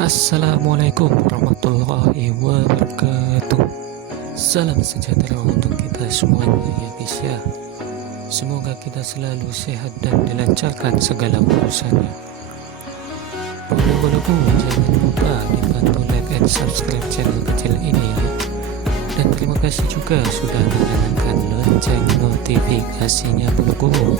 Assalamualaikum warahmatullahi wabarakatuh. Salam sejahtera untuk kita semuanya ya guys ya. Semoga kita selalu sehat dan dilancarkan segala urusannya. Bolu-boluku, jangan lupa dibantu like and subscribe channel kecil ini ya. Dan terima kasih juga sudah menyalakan lonceng notifikasinya bolu-bolu.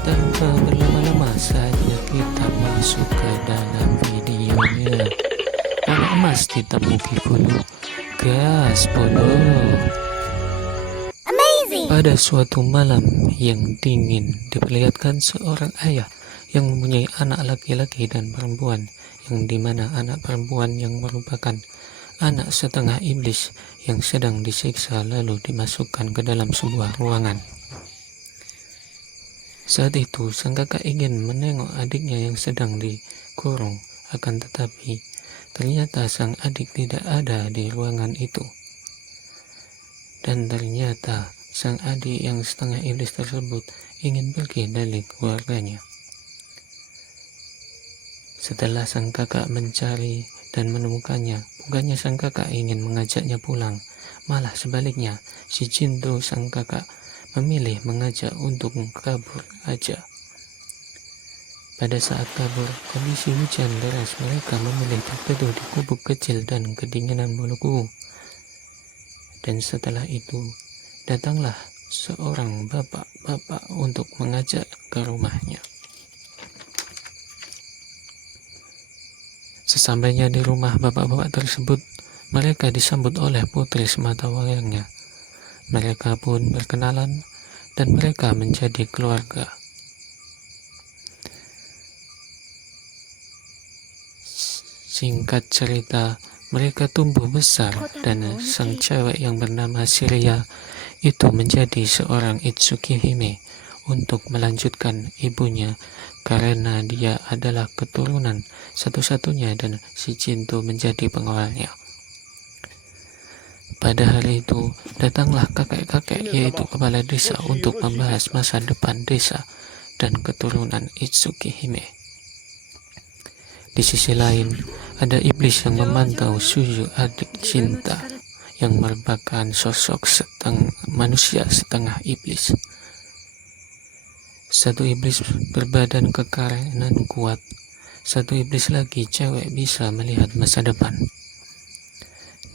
Tanpa berlama-lama saja kita masuk ke dalam videonya. Warna emas ditemuki bulu, gas bulu. Pada suatu malam yang dingin diperlihatkan seorang ayah yang mempunyai anak laki-laki dan perempuan, yang dimana anak perempuan yang merupakan anak setengah iblis yang sedang disiksa lalu dimasukkan ke dalam sebuah ruangan. Saat itu sang kakak ingin menengok adiknya yang sedang dikurung, akan tetapi ternyata sang adik tidak ada di ruangan itu. Dan ternyata sang adik yang setengah iblis tersebut ingin pergi dari keluarganya. Setelah sang kakak mencari dan menemukannya, bukannya sang kakak ingin mengajaknya pulang, malah sebaliknya si Cintu sang kakak memilih mengajak untuk kabur aja. Pada saat kabur, kondisi hujan deras, mereka memilih terteduh di gubuk kecil dan kedinginan buluku. Dan setelah itu, datanglah seorang bapak-bapak untuk mengajak ke rumahnya. Sesampainya di rumah bapak-bapak tersebut, mereka disambut oleh putri semata wayangnya. Mereka pun berkenalan dan mereka menjadi keluarga. Singkat cerita, mereka tumbuh besar dan sang cewek yang bernama Syria itu menjadi seorang Itsukihime untuk melanjutkan ibunya karena dia adalah keturunan satu-satunya dan si Cintu menjadi pengawalnya. Pada hari itu, datanglah kakek-kakek yaitu kepala desa untuk membahas masa depan desa dan keturunan Itsukihime. Di sisi lain, ada iblis yang memantau Suyu adik cinta yang merupakan sosok manusia setengah iblis. Satu iblis berbadan kekar dan kuat, satu iblis lagi cewek bisa melihat masa depan.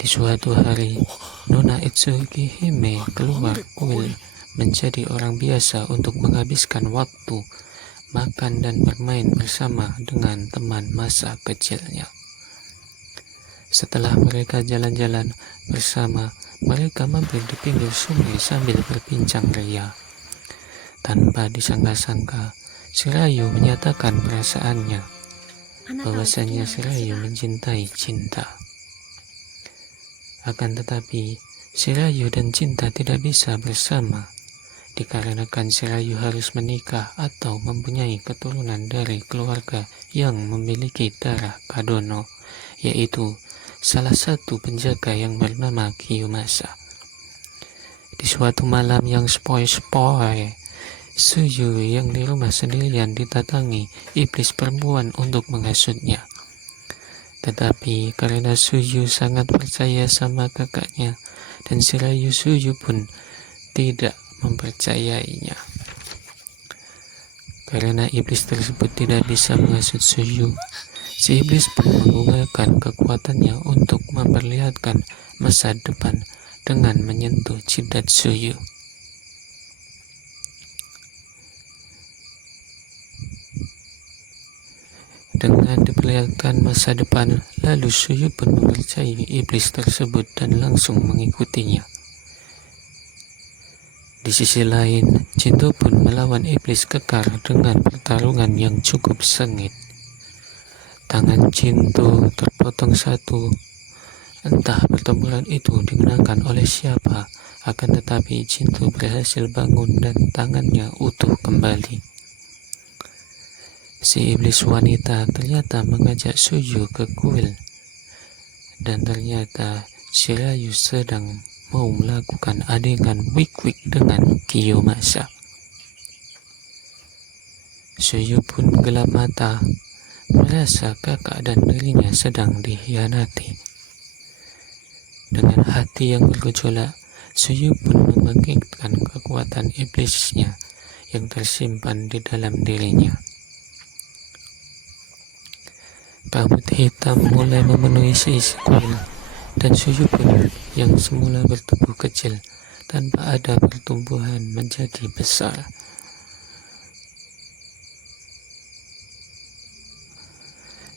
Di suatu hari, Nona Itsukihime keluar kuil menjadi orang biasa untuk menghabiskan waktu, makan dan bermain bersama dengan teman masa kecilnya. Setelah mereka jalan-jalan bersama, mereka mampir di pinggir sungai sambil berbincang ria. Tanpa disangka-sangka, Shirayu menyatakan perasaannya, bahwasanya Shirayu mencintai Cinta. Akan tetapi, Shirayu dan Cinta tidak bisa bersama, dikarenakan Shirayu harus menikah atau mempunyai keturunan dari keluarga yang memiliki darah Kadono, yaitu salah satu penjaga yang bernama Kiyomasa. Di suatu malam yang sepoi-sepoi, Suyu yang di rumah sendirian didatangi iblis perempuan untuk menghasutnya. Tetapi karena Suyu sangat percaya sama kakaknya, dan Shirayu Suyu pun tidak mempercayainya. Karena iblis tersebut tidak bisa menghasut Suyu, si iblis pun menggunakan kekuatannya untuk memperlihatkan masa depan dengan menyentuh jidat Suyu. Dengan diperlihatkan masa depan, lalu Suyu pun mempercayai iblis tersebut dan langsung mengikutinya. Di sisi lain, Cintu pun melawan iblis kekar dengan pertarungan yang cukup sengit. Tangan Cintu terpotong satu. Entah pertempuran itu dimenangkan oleh siapa, akan tetapi Cintu berhasil bangun dan tangannya utuh kembali. Si iblis wanita ternyata mengajak Suyu ke kuil, dan ternyata Shirayu sedang mau melakukan adegan wik-wik dengan Kiyomasa. Suyu pun gelap mata merasa kakak dan dirinya sedang dikhianati. Dengan hati yang bergejolak, Suyu pun membangkitkan kekuatan iblisnya yang tersimpan di dalam dirinya. Kabut hitam mulai memenuhi seisi kuil, dan Suyu pun yang semula bertubuh kecil tanpa ada pertumbuhan menjadi besar.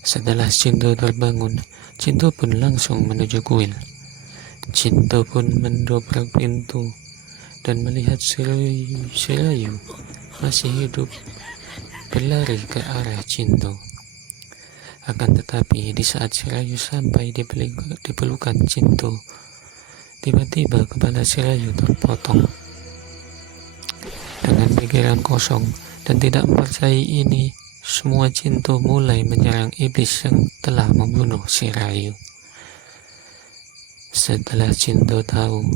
Setelah Cinto terbangun, Cinto pun langsung menuju kuil. Cinto pun mendobrak pintu dan melihat Shirayu masih hidup berlari ke arah Cinto. Akan tetapi di saat Shirayu sampai di pelukan Cinto, tiba-tiba kepala Shirayu terpotong. Dengan pikiran kosong dan tidak mempercayai ini, semua Cinto mulai menyerang iblis yang telah membunuh Shirayu. Setelah Cinto tahu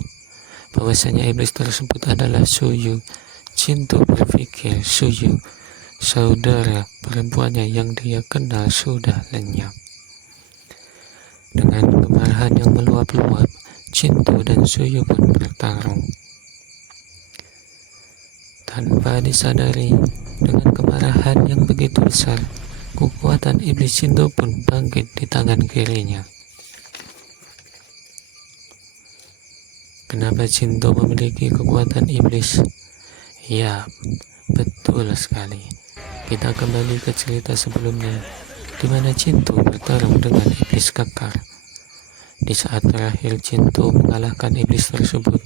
bahwasanya iblis tersebut adalah Suyu, Cinto berpikir Suyu, saudara perempuannya yang dia kenal, sudah lenyap. Dengan kemarahan yang meluap-luap, Cinto dan Suyu pun bertarung. Tanpa disadari, dengan kemarahan yang begitu besar, kekuatan iblis Cinto pun bangkit di tangan kirinya. Kenapa Cinto memiliki kekuatan iblis? Ya, betul sekali. Kita kembali ke cerita sebelumnya, di mana Cinto bertarung dengan iblis kekar. Di saat terakhir Cinto mengalahkan iblis tersebut,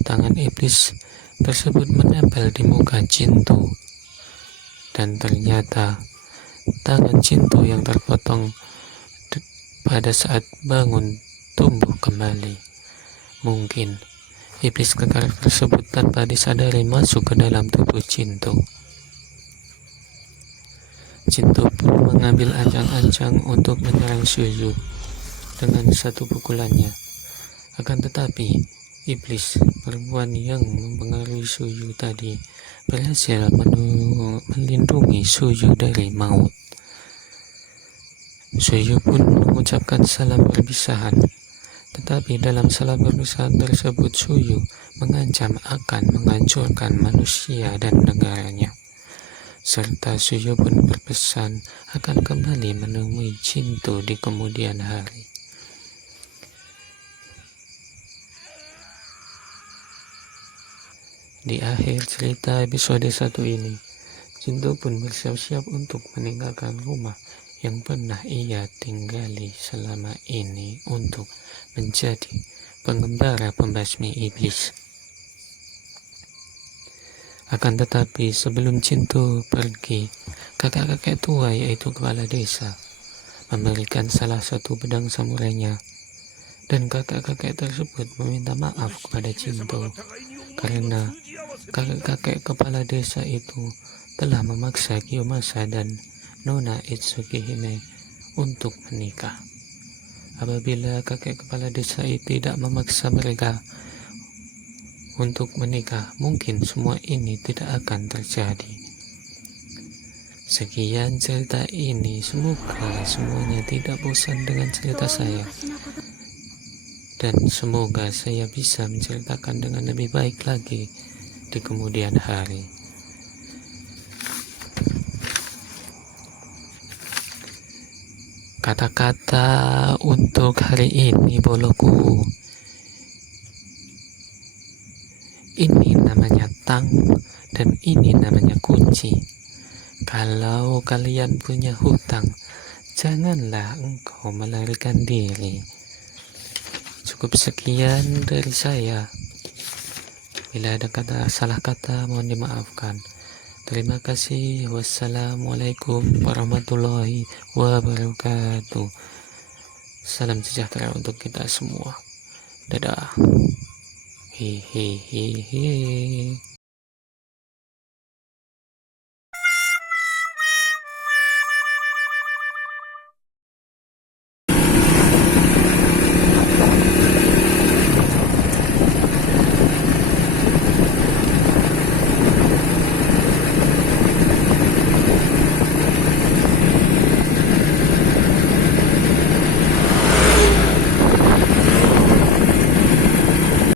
tangan iblis tersebut menempel di muka Cinto, dan ternyata tangan Cinto yang terpotong pada saat bangun tumbuh kembali. Mungkin iblis kekar tersebut tanpa disadari masuk ke dalam tubuh Cinto. Cinto pun mengambil ancang-ancang untuk menyerang Suyu dengan satu pukulannya. Akan tetapi iblis perempuan yang mempengaruhi Suyu tadi berhasil melindungi Suyu dari maut. Suyu pun mengucapkan salam perpisahan, tetapi dalam salam perpisahan tersebut Suyu mengancam akan menghancurkan manusia dan negaranya. Serta Suyu pun berpesan akan kembali menemui Cinto di kemudian hari. Di akhir cerita episode 1 ini, Cinto pun bersiap-siap untuk meninggalkan rumah yang pernah ia tinggali selama ini untuk menjadi pengembara pembasmi iblis. Akan tetapi sebelum Cinto pergi, kakek-kakek tua yaitu kepala desa memberikan salah satu pedang samurainya, dan kakek-kakek tersebut meminta maaf kepada Cinto karena kakek-kakek kepala desa itu telah memaksa Kiyomasa dan Nona Itsukihime untuk menikah. Apabila kakek kepala desa itu tidak memaksa mereka untuk menikah, mungkin semua ini tidak akan terjadi. Sekian cerita ini, semoga semuanya tidak bosan dengan cerita saya, dan semoga saya bisa menceritakan dengan lebih baik lagi di kemudian hari. Kata-kata untuk hari ini, boloku. Ini namanya tang, dan ini namanya kunci. Kalau kalian punya hutang, janganlah engkau melarikan diri. Cukup sekian dari saya. Bila ada salah kata, mohon dimaafkan. Terima kasih. Wassalamualaikum warahmatullahi wabarakatuh. Salam sejahtera untuk kita semua. Dadah. Hehehe.